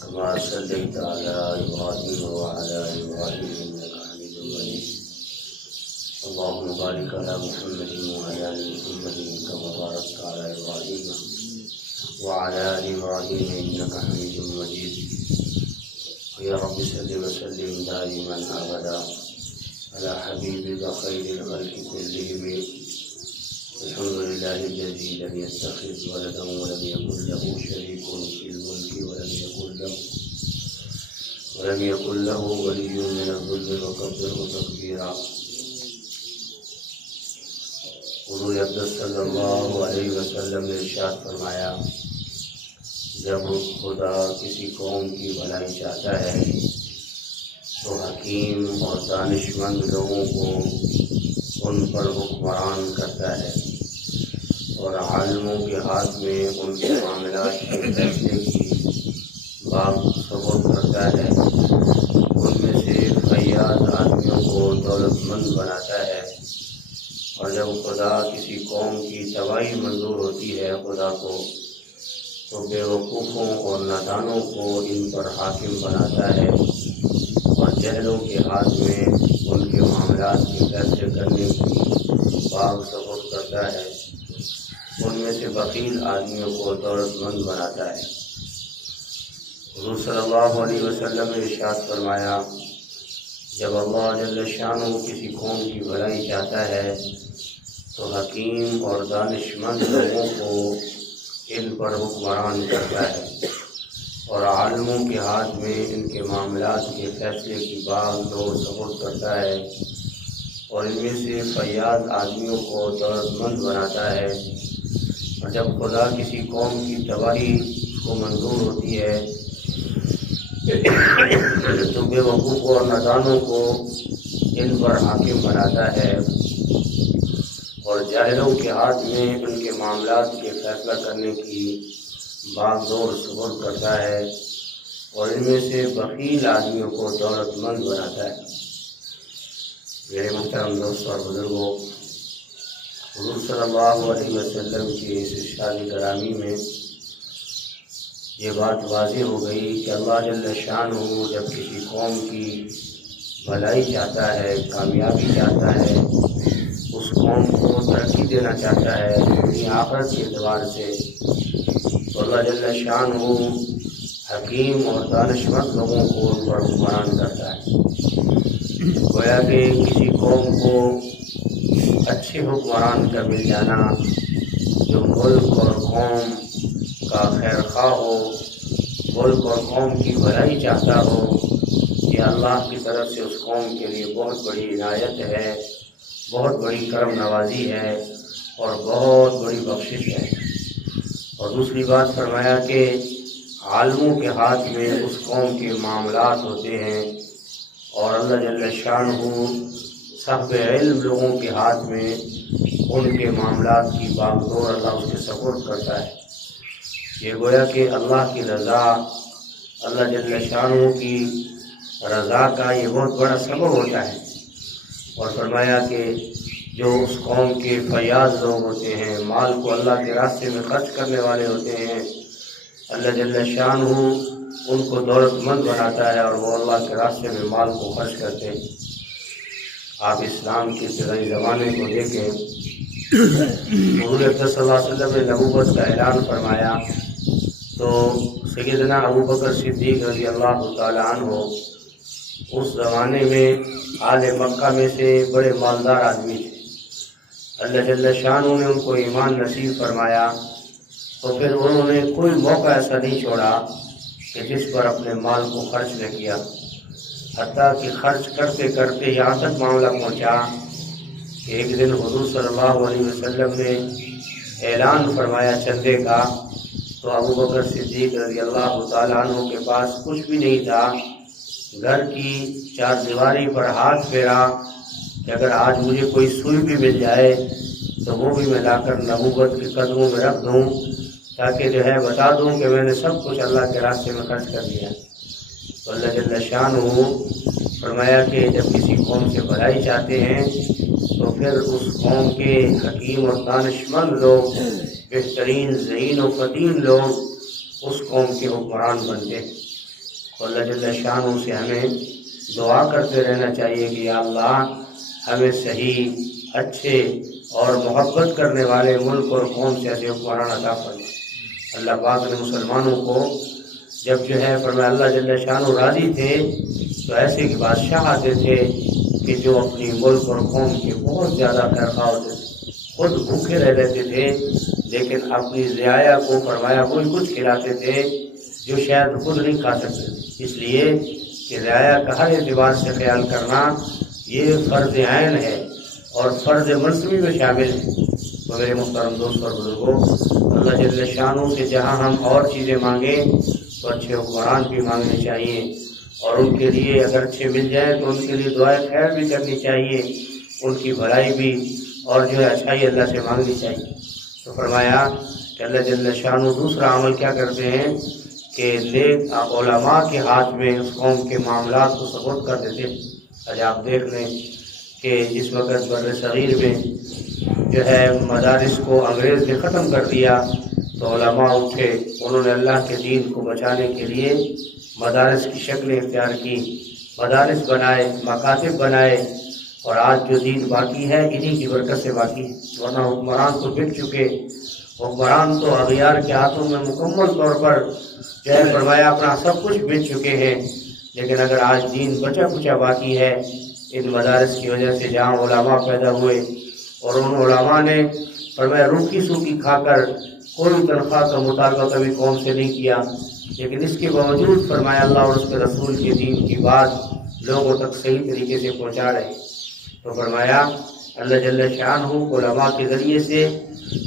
كما صليت على إبراهيم وعلى آل إبراهيم إنك حميد مجيد اللهم بارك على محمد وعلى آل محمد كما باركت على إبراهيم وعلى آل إبراهيم إنك حميد مجيد يا رب صل وسلم دائما أبدا على حبيبك خير الخلق كلهم الحمد لله الذي لم يتخذ ولدا ولم يكن له شريك في الملك ولم يكن له ولي من الذل وكبره تكبيرا حضور اقدس صلی اللہ علیہ وسلم نے ارشاد فرمایا جب خدا کسی قوم کی بھلائی چاہتا ہے تو حکیم اور دانشمند لوگوں کو ان پر حکمران کرتا ہے اور عالموں کے ہاتھ میں ان کے معاملات کے فیصلے کی باب ثبوت کرتا ہے ان میں سے فیاض آدمیوں کو دولت مند بناتا ہے اور جب خدا کسی قوم کی تباہی منظور ہوتی ہے خدا کو تو بیوقوفوں اور نادانوں کو ان پر حاکم بناتا ہے اور جہلوں کے ہاتھ میں ان کے معاملات کے فیصلے کرنے کی باب ثبوت کرتا ہے ان میں سے بخیل آدمیوں کو دولت مند بناتا ہے حضور صلی اللہ علیہ وسلم نے ارشاد فرمایا جب اللہ جل شانہ کسی قوم کی بھلائی چاہتا ہے تو حکیم اور دانشمند لوگوں کو ان پر حکمران کرتا ہے اور عالموں کے ہاتھ میں ان کے معاملات کے فیصلے کی بات دور ثبوت کرتا ہے اور ان میں سے فیاض آدمیوں کو دولت مند بناتا ہے اور جب خدا کسی قوم کی تباہی کو منظور ہوتی ہے تو بے وقوفوں اور نادانوں کو ان پر حاکم بناتا ہے اور جاہلوں کے ہاتھ میں ان کے معاملات کے فیصلہ کرنے کی باغ دور ثبوت کرتا ہے اور ان میں سے بخیل آدمیوں کو دولت مند بناتا ہے۔ میرے محترم دوستوں اور بزرگوں، حضور صلی اللہ علیہ وسلم کی اس ارشاد گرامی میں یہ بات واضح ہو گئی کہ اللہ جل شانہ جب کسی قوم کی بھلائی چاہتا ہے، کامیابی چاہتا ہے، اس قوم کو ترقی دینا چاہتا ہے اپنی آخرت کے اعتبار سے، تو اللہ جل شانہ حکیم اور دانشمند لوگوں کو ان پر حکمران کرتا ہے۔ گویا کہ کسی قوم کو اچھے حکمران کا مل جانا جو ملک اور قوم کا خیر خواہ ہو، ملک اور قوم کی بھلائی چاہتا ہو، یہ اللہ کی طرف سے اس قوم کے لیے بہت بڑی عنایت ہے، بہت بڑی کرم نوازی ہے اور بہت بڑی بخشش ہے۔ اور دوسری بات فرمایا کہ عالموں کے ہاتھ میں اس قوم کے معاملات ہوتے ہیں اور اللہ جل شانہ صاحب علم لوگوں کے ہاتھ میں ان کے معاملات کی باغدور اللہ اس کے سپرد کرتا ہے۔ یہ گویا کہ اللہ کی رضا، اللہ جل شانہ کی رضا کا یہ بہت بڑا سبب ہوتا ہے۔ اور فرمایا کہ جو اس قوم کے فیاض لوگ ہوتے ہیں، مال کو اللہ کے راستے میں خرچ کرنے والے ہوتے ہیں، اللہ جل شانہ ان کو دولت مند بناتا ہے اور وہ اللہ کے راستے میں مال کو خرچ کرتے ہیں۔ آپ اسلام کے ابتدائی زمانے کو دیکھیں، حضور اقدس صلی اللہ علیہ وسلم نے نبوت کا اعلان فرمایا تو سیدنا ابوبکر صدیق رضی اللہ تعالیٰ عنہ اس زمانے میں آل مکہ میں سے بڑے مالدار آدمی تھے۔ اللہ جل شانہ نے ان کو ایمان نصیب فرمایا تو پھر انہوں نے کوئی موقع ایسا نہیں چھوڑا کہ جس پر اپنے مال کو خرچ نہ کیا، حتیٰ کہ خرچ کرتے کرتے یہاں تک معاملہ پہنچا کہ ایک دن حضور صلی اللہ علیہ وسلم نے اعلان فرمایا چندے کا، تو ابوبکر صدیق رضی اللہ تعالیٰ عنہ کے پاس کچھ بھی نہیں تھا، گھر کی چار دیواری پر ہاتھ پھیرا کہ اگر آج مجھے کوئی سوئی بھی مل جائے تو وہ بھی میں لا کر نبوت کے قدموں میں رکھ دوں تاکہ جو ہے بتا دوں کہ میں نے سب کچھ اللہ کے راستے میں خرچ کر دیا۔ تو اللہ جل شانہ فرمایا کہ جب کسی قوم سے بھلائی چاہتے ہیں تو پھر اس قوم کے حکیم اور دانشمند لوگ، بہترین ذہین و فطین لوگ اس قوم کے حکمران بنتے ہیں۔ تو اللہ جل شانہ سے ہمیں دعا کرتے رہنا چاہیے کہ یا اللہ ہمیں صحیح، اچھے اور محبت کرنے والے ملک اور قوم سے ایسے حکمران عطا فرمائے۔ اللہ پاک نے مسلمانوں کو جب فرمایا اللہ جل شانہ راضی تھے تو ایسے کہ بادشاہ آتے تھے کہ جو اپنی ملک اور قوم کے بہت زیادہ خیرخواہ ہوتے تھے، خود بھوکے رہ لیتے تھے لیکن اپنی رعایا کو فرمایا کوئی کچھ کھلاتے تھے جو شاید خود نہیں کھا سکتے، اس لیے کہ رعایا کا ہر اعتبار سے خیال کرنا یہ فرض عین ہے اور فرض منصبی میں شامل ہے۔ تو میرے محترم دوست اور بزرگوں، اللہ جل شانہ سے جہاں ہم اور چیزیں مانگیں تو اچھے حکمران بھی مانگنے چاہیے، اور ان کے لیے اگر اچھے مل جائیں تو ان کے لیے دعائیں خیر بھی کرنی چاہیے، ان کی بھلائی بھی اور اچھائی اللہ سے مانگنی چاہیے۔ تو فرمایا کہ اللہ جل شانہ دوسرا عمل کیا کرتے ہیں کہ نیک علماء کے ہاتھ میں اس قوم کے معاملات کو سپرد کر دیتے ہیں۔ آج آپ دیکھ لیں کہ جس وقت بر صغیر میں مدارس کو انگریز نے ختم کر دیا تو علماء اٹھے، انہوں نے اللہ کے دین کو بچانے کے لیے مدارس کی شکلیں اختیار کی، مدارس بنائے، مکاتب بنائے، اور آج جو دین باقی ہے انہی کی برکت سے باقی ہے، ورنہ حکمران تو بک چکے، حکمران تو اغیار کے ہاتھوں میں مکمل طور پر فرمایا اپنا سب کچھ بیچ چکے ہیں۔ لیکن اگر آج دین بچا کچا باقی ہے ان مدارس کی وجہ سے، جہاں علماء پیدا ہوئے اور ان علماء نے فرمایا روکھی سوکھی کھا کر کوئی تنخواہ کا مطالبہ کبھی قوم سے نہیں کیا، لیکن اس کے باوجود فرمایا اللہ اور اس کے رسول کے دین کی بات لوگوں تک صحیح طریقے سے پہنچا رہے۔ تو فرمایا اللہ جل شانہ علماء کے ذریعے سے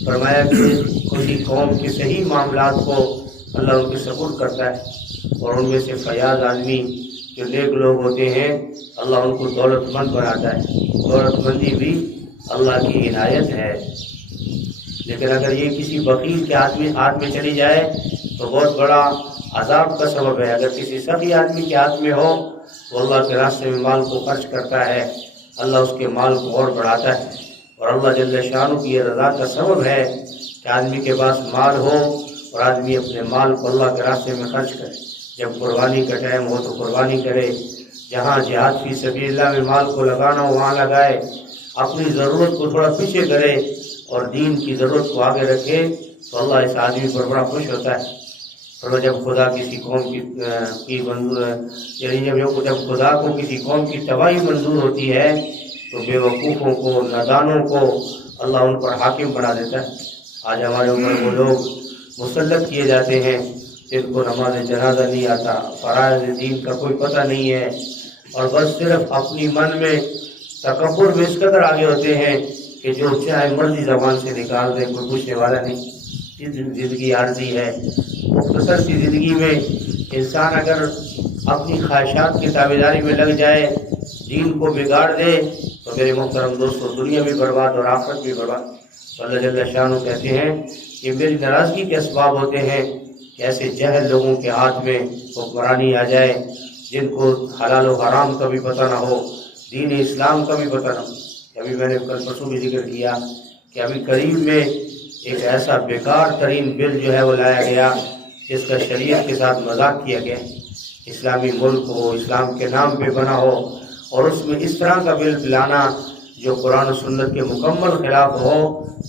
فرمایا کہ کسی قوم کے صحیح معاملات کو اللہ ان کے سپرد کرتا ہے، اور ان میں سے فیاض آدمی جو نیک لوگ ہوتے ہیں اللہ ان کو دولت مند بناتا ہے۔ دولت مندی بھی اللہ کی عنایت ہے، لیکن اگر یہ کسی بخیل کے ہاتھ میں چلی جائے تو بہت بڑا عذاب کا سبب ہے۔ اگر کسی سخی آدمی کے ہاتھ میں ہو تو اللہ کے راستے میں مال کو خرچ کرتا ہے، اللہ اس کے مال کو اور بڑھاتا ہے، اور اللہ جل شانہ کی یہ رضا کا سبب ہے کہ آدمی کے پاس مال ہو اور آدمی اپنے مال کو اللہ کے راستے میں خرچ کرے، جب قربانی کا ٹائم ہو تو قربانی کرے، جہاں جہاد فی سبیل اللہ میں مال کو لگانا ہو وہاں لگائے، اپنی ضرورت کو تھوڑا پیچھے کرے اور دین کی ضرورت کو آگے رکھے تو اللہ اس آدمی پر بڑا خوش ہوتا ہے۔ اور جب خدا کسی قوم کی منظور یعنی جب خدا کو کسی قوم کی تباہی منظور ہوتی ہے تو بے وقوفوں کو، نادانوں کو اللہ ان پر حاکم بنا دیتا ہے۔ آج ہمارے اوپر وہ لوگ مسلط کیے جاتے ہیں جن کو نماز جنازہ نہیں آتا، فرائض دین کا کوئی پتہ نہیں ہے، اور بس صرف اپنی من میں تکبر میں اس قدر آگے ہوتے ہیں کہ جو چاہے مرضی زبان سے نکال دے، کوئی پوچھنے والا نہیں۔ زندگی عارضی ہے، مختصر سی زندگی میں انسان اگر اپنی خواہشات کی تابعداری میں لگ جائے، دین کو بگاڑ دے تو میرے محترم دوستو دنیا بھی برباد اور آخرت بھی برباد۔ تو اللہ جل شانہ کہتے ہیں کہ میری ناراضگی کے اسباب ہوتے ہیں کہ ایسے جاہل لوگوں کے ہاتھ میں حکمرانی آ جائے جن کو حلال و حرام کا بھی پتہ نہ ہو، دین اسلام کا بھی پتہ نہ ہو۔ ابھی میں نے کل پرسوں بھی ذکر کیا کہ ابھی قریب میں ایک ایسا بیکار ترین بل وہ لایا گیا جس کا شریعت کے ساتھ مذاق کیا گیا، اسلامی ملک ہو، اسلام کے نام پہ بنا ہو، اور اس میں اس طرح کا بل لانا جو قرآن و سنت کے مکمل خلاف ہو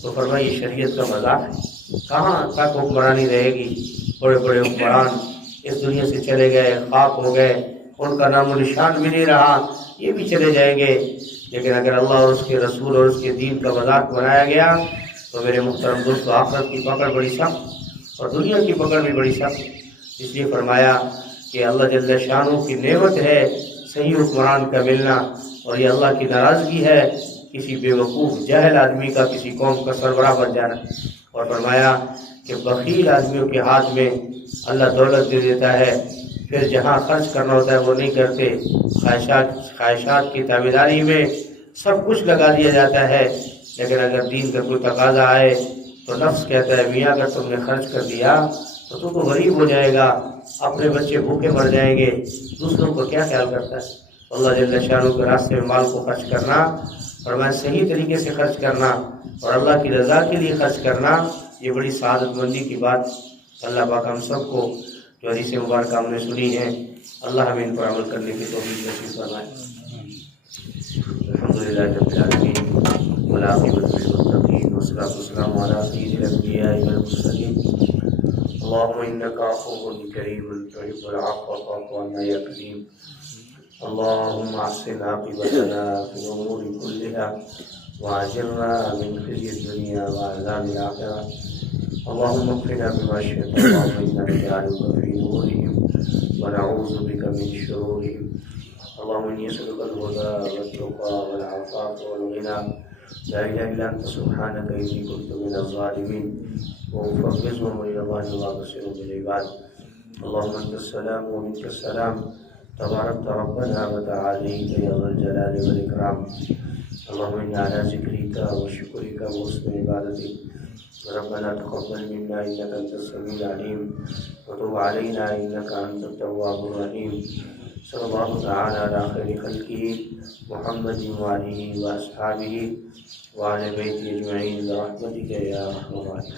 تو فرمایا یہ شریعت کا مذاق ہے۔ کہاں تک حکمرانی رہے گی؟ بڑے بڑے حکمران اس دنیا سے چلے گئے، خاک ہو گئے، ان کا نام و نشان بھی نہیں رہا، یہ بھی چلے جائیں گے۔ لیکن اگر اللہ اور اس کے رسول اور اس کے دین کا مذاق بنایا گیا تو میرے محترم دوستو آخرت کی پکڑ بڑی سخت اور دنیا کی پکڑ بھی بڑی سخت۔ اس لیے فرمایا کہ اللہ جل شانہ کی نعمت ہے صحیح حکمران کا ملنا، اور یہ اللہ کی ناراضگی ہے کسی بے وقوف جاہل آدمی کا کسی قوم کا سربراہ بن جانا۔ اور فرمایا کہ بخیل آدمیوں کے ہاتھ میں اللہ دولت دے دیتا ہے، پھر جہاں خرچ کرنا ہوتا ہے وہ نہیں کرتے، خواہشات کی تابعداری میں سب کچھ لگا دیا جاتا ہے۔ لیکن اگر دین کا کوئی تقاضا آئے تو نفس کہتا ہے میاں اگر تم نے خرچ کر دیا تو غریب ہو جائے گا، اپنے بچے بھوکے مر جائیں گے، دوسروں کو کیا خیال کرتا ہے؟ اللہ جل شانہ کے راستے میں مال کو خرچ کرنا، اور میں صحیح طریقے سے خرچ کرنا اور اللہ کی رضا کے لیے خرچ کرنا، یہ بڑی سعادت مندی کی بات۔ اللہ پاک ہم سب کو جو حدیث مبارکہ ہم نے سنی ہے، اللہ ہمیں ان پر عمل کرنے کی توفیق نصیب فرمائے۔ الحمدللہ رب العالمین والعاقبۃ للمتقین والصلاۃ والسلام علی سید الانبیاء والمرسلین۔ اللهم انك عفو کریم تحب العفو فاعف عنا یا کریم۔ اللهم احسن عاقبتنا في الامور كلها واجرنا من خزي الدنيا وعذاب الاخره۔ اللهم اكفنا بما شئت، اللهم انا نجعلك في نورهم ونعوذ بك من شرورهم۔ اللهم اني اسالك الهدى والتقى والعفاف والغنى، لا اله الا انت سبحانك اني كنت من الظالمين، وافوضهم الى الله وابصرهم بالعباد۔ اللهم انت السلام ومنك السلام، تباركت ربنا وتعاليت يا ذا الجلال والاكرام۔ اللهم انا على ذكرك وشكرك وحسن عبادتك، ربنا تقبل منا انك انت السميع العليم وتب علينا انك انت التواب الرحيم۔ صلى الله تعالى على خير خلقه محمد وآله وأصحابه وعلى بيته أجمعين برحمتك يا أرحم الراحمين۔